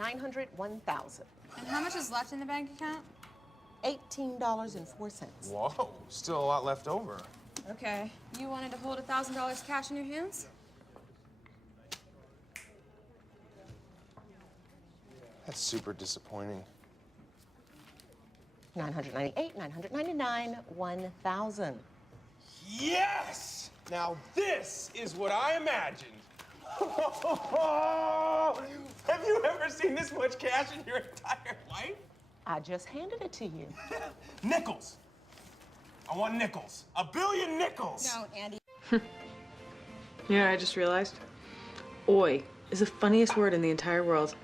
900, 1,000. And how much is left in the bank account? $18.04. Whoa, still a lot left over. Okay. You wanted to hold $1,000 cash in your hands? That's super disappointing. 998, 999, 1,000. Yes! Now this is what I imagined. Have you ever seen this much cash in your entire life? I just handed it to you. Nickels. I want nickels. A billion nickels. No, Andy. You know what I just realized? Oi is the funniest word in the entire world.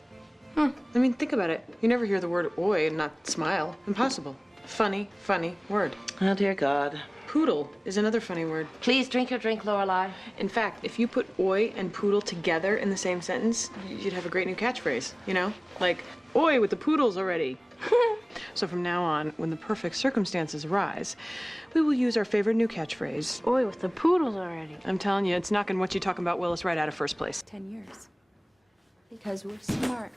I mean, think about it. You never hear the word oi and not smile. Impossible. Funny, funny word. Oh, dear God. Poodle is another funny word. Please drink your drink, Lorelei. In fact, if you put oi and poodle together in the same sentence, you'd have a great new catchphrase, you know? Like, oi with the poodles already. So from now on, when the perfect circumstances arise, we will use our favorite new catchphrase. Oi with the poodles already. I'm telling you, it's knocking what you talking about Willis right out of first place. 10 years. Because we're smart.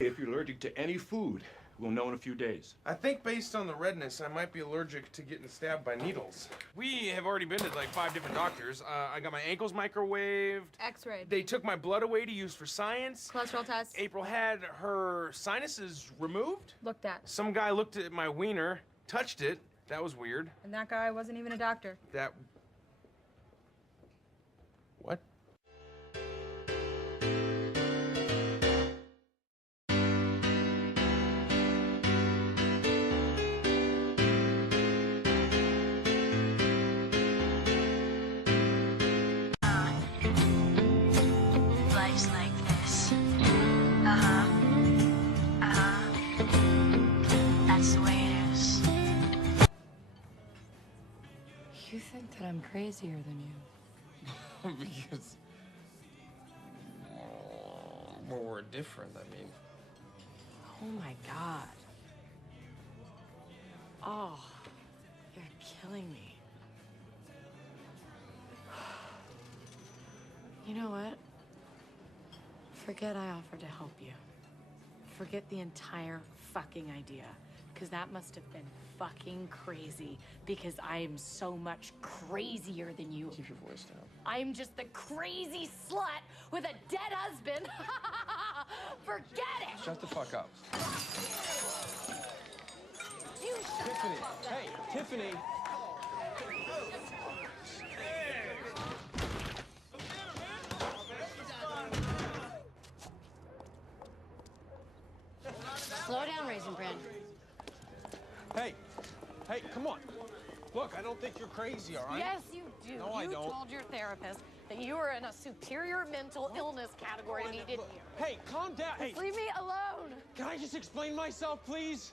If you're allergic to any food, we'll know in a few days. I think based on the redness, I might be allergic to getting stabbed by needles. We have already been to like 5 different doctors. I got my ankles microwaved. X-rayed. They took my blood away to use for science. Cholesterol test. April had her sinuses removed. Looked at. Some guy looked at my wiener, touched it. That was weird. And that guy wasn't even a doctor. That... What? Life's like this. That's the way it is. You think that I'm crazier than you? Because... well, we're different, I mean. Oh my God. Oh, you're killing me. You know what? Forget I offered to help you. Forget the entire fucking idea. Because that must have been fucking crazy. Because I am so much crazier than you. Keep your voice down. I'm just the crazy slut with a dead husband. Forget it! Shut the fuck up. You shut Tiffany! up. Hey, Tiffany! Slow down, Raisin Bran. Hey! Hey, come on! Look, I don't think you're crazy, all right? Yes, you do. No, I don't. You told your therapist that you were in a superior mental illness category, and he didn't. Hey, calm down! Hey! Leave me alone! Can I just explain myself, please?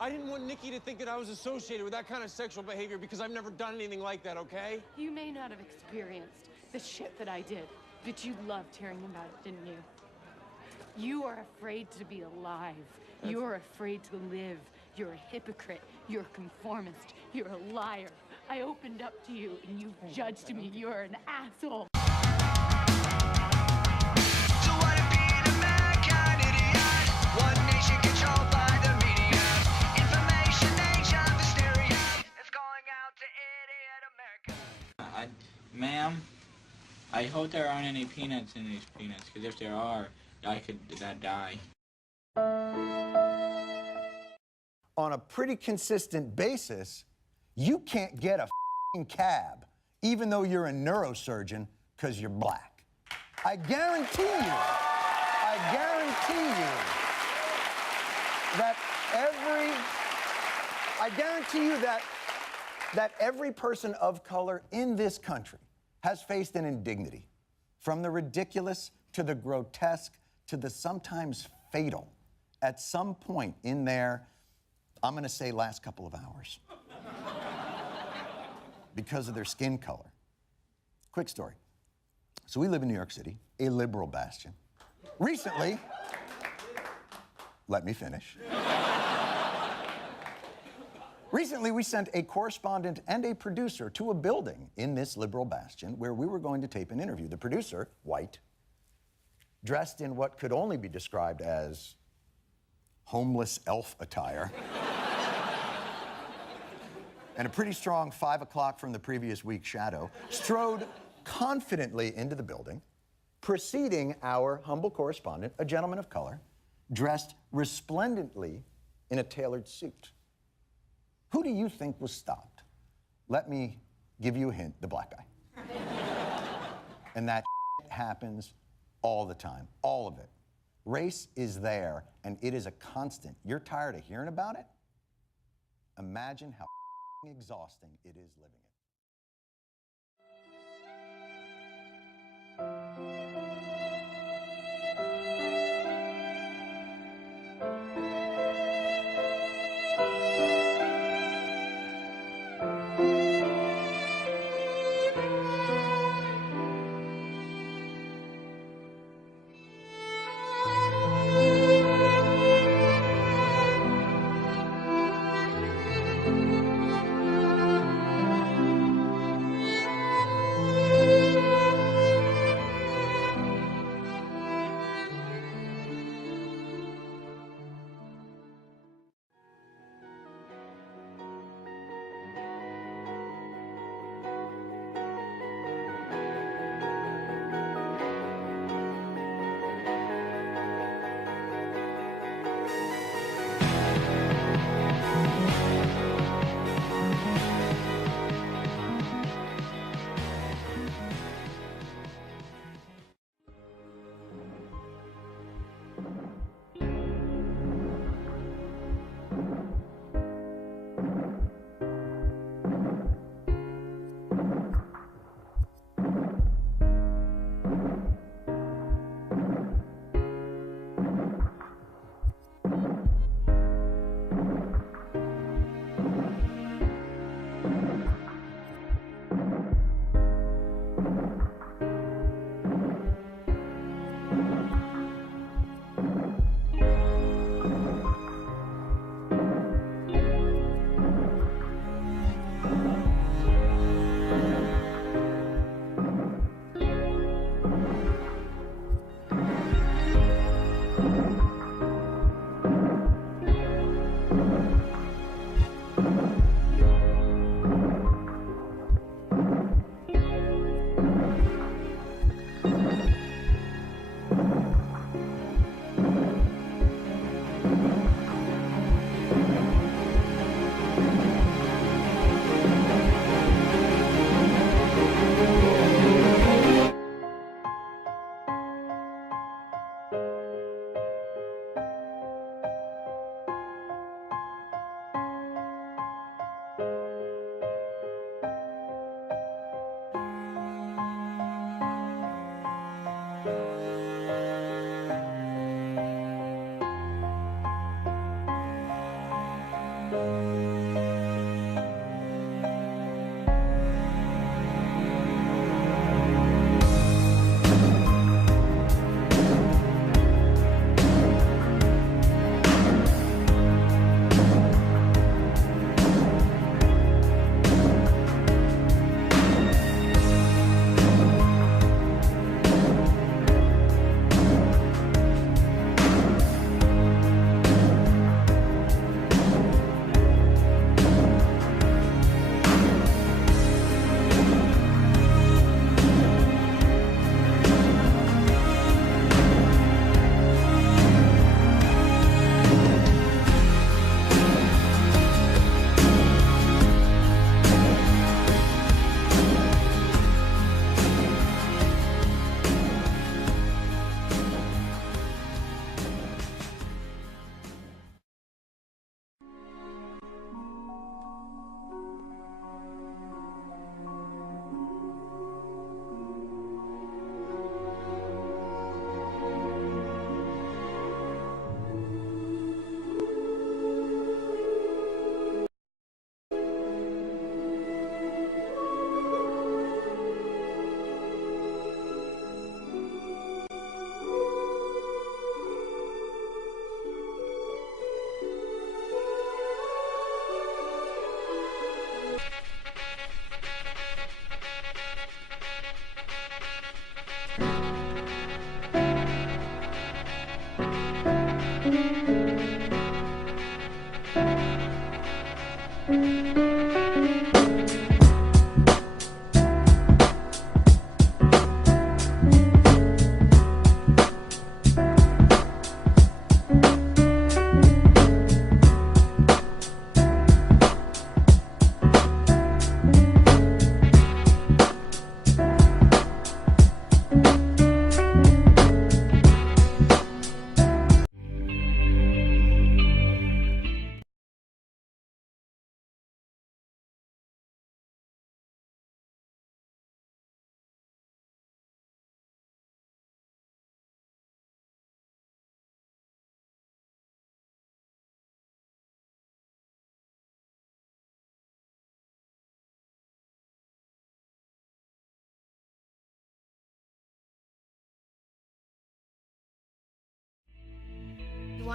I didn't want Nikki to think that I was associated with that kind of sexual behavior because I've never done anything like that, okay? You may not have experienced the shit that I did, but you loved hearing about it, didn't you? You are afraid to be alive. You are afraid to live. You're a hypocrite. You're a conformist. You're a liar. I opened up to you, and you judged me. You're an asshole. So what if being a mankind idiot? One nation controlled by the media. Information age of hysteria. It's going out to idiot America. Ma'am, I hope there aren't any peanuts in these peanuts, because if there are, I could die. On a pretty consistent basis, you can't get a f***ing cab, even though you're a neurosurgeon, because you're black. I guarantee you that every person of color in this country has faced an indignity, from the ridiculous to the grotesque to the sometimes fatal, at some point in their, I'm gonna say, last couple of hours. Because of their skin color. Quick story. So we live in New York City, a liberal bastion. Recently, let me finish. Recently, we sent a correspondent and a producer to a building in this liberal bastion where we were going to tape an interview. The producer, white, dressed in what could only be described as homeless elf attire, and a pretty strong 5 o'clock from the previous week's shadow, strode confidently into the building, preceding our humble correspondent, a gentleman of color, dressed resplendently in a tailored suit. Who do you think was stopped? Let me give you a hint, the black guy. And that happens all the time, all of it. Race is there, and it is a constant. You're tired of hearing about it? Imagine how exhausting it is living it.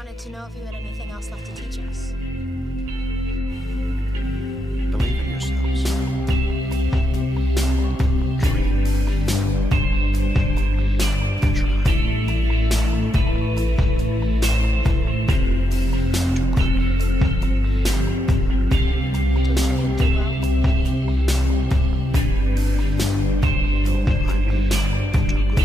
wanted to know if you had anything else left to teach us. Believe in yourselves. Dream. Try. Do good. Don't you mean do well? No, I mean do good.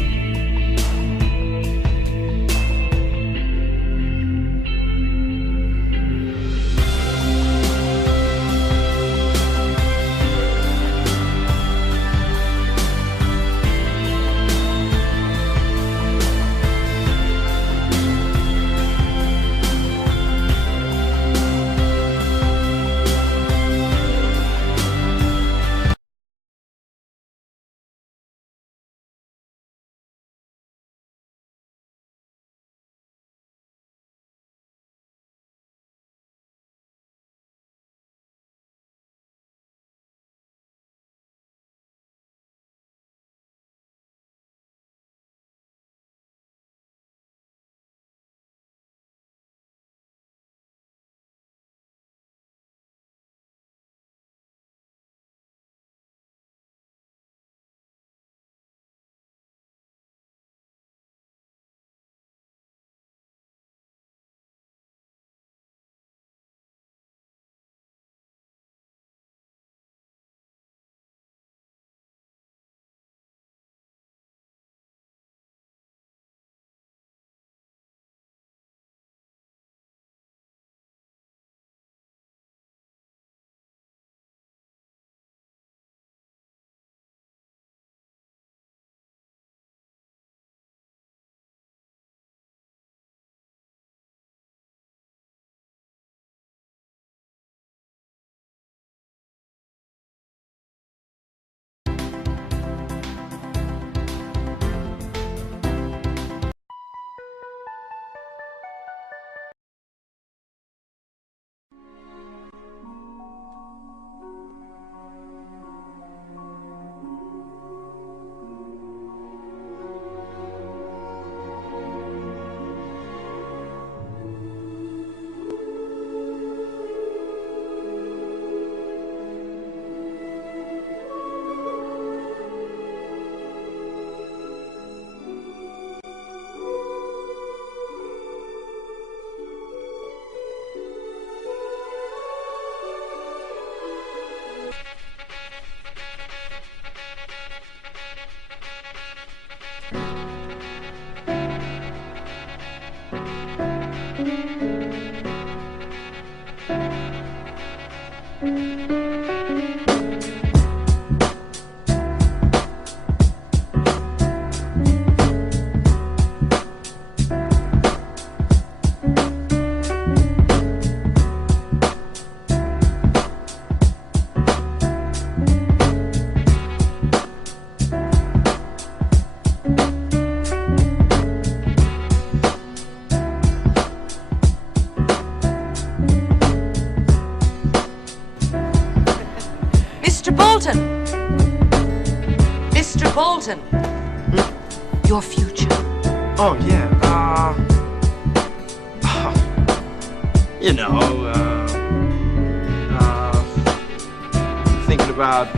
Mr. Bolton. Your future. Oh, yeah, you know, thinking about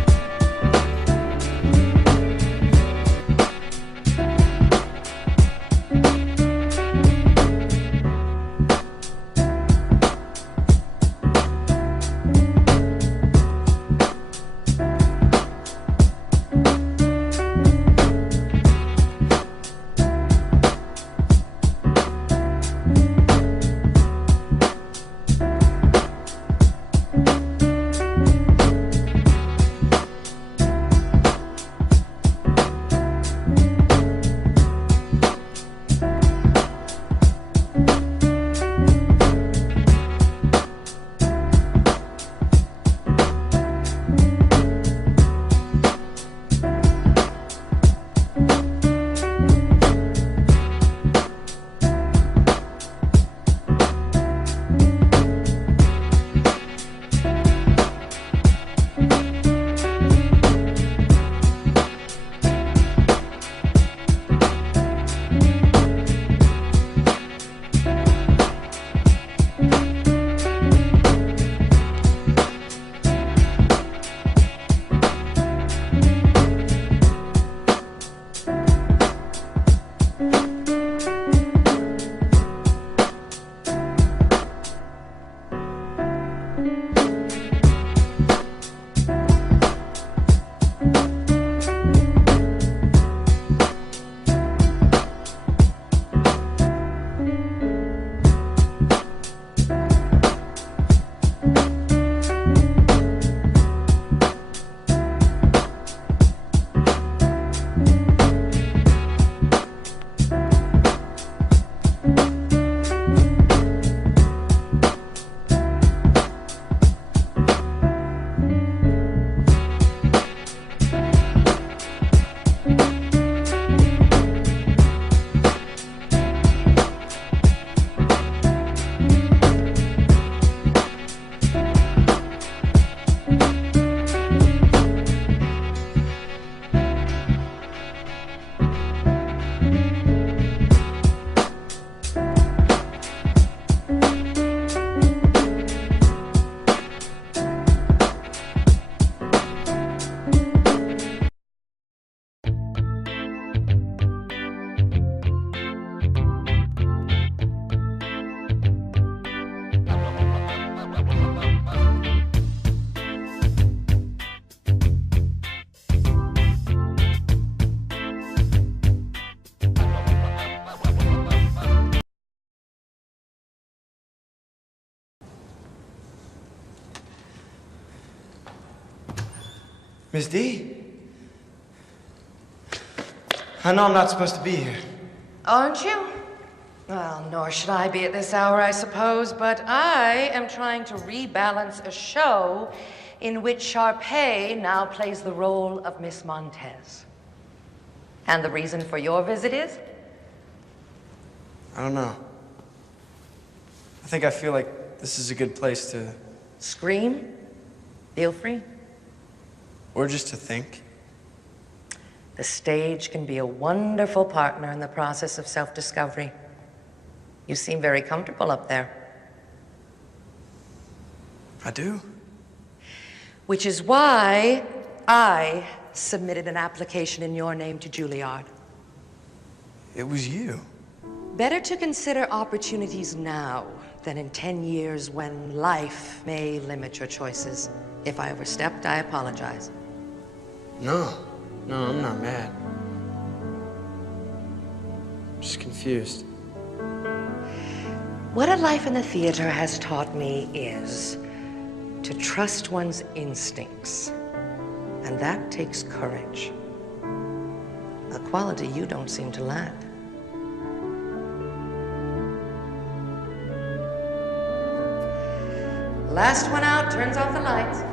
Miss D? I know I'm not supposed to be here. Aren't you? Well, nor should I be at this hour, I suppose, but I am trying to rebalance a show in which Sharpay now plays the role of Miss Montez. And the reason for your visit is? I don't know. I think I feel like this is a good place to... Scream? Feel free? Or just to think. The stage can be a wonderful partner in the process of self-discovery. You seem very comfortable up there. I do. Which is why I submitted an application in your name to Juilliard. It was you. Better to consider opportunities now than in 10 years when life may limit your choices. If I overstepped, I apologize. No, I'm not mad. I'm just confused. What a life in the theater has taught me is to trust one's instincts. And that takes courage. A quality you don't seem to lack. Last one out turns off the lights.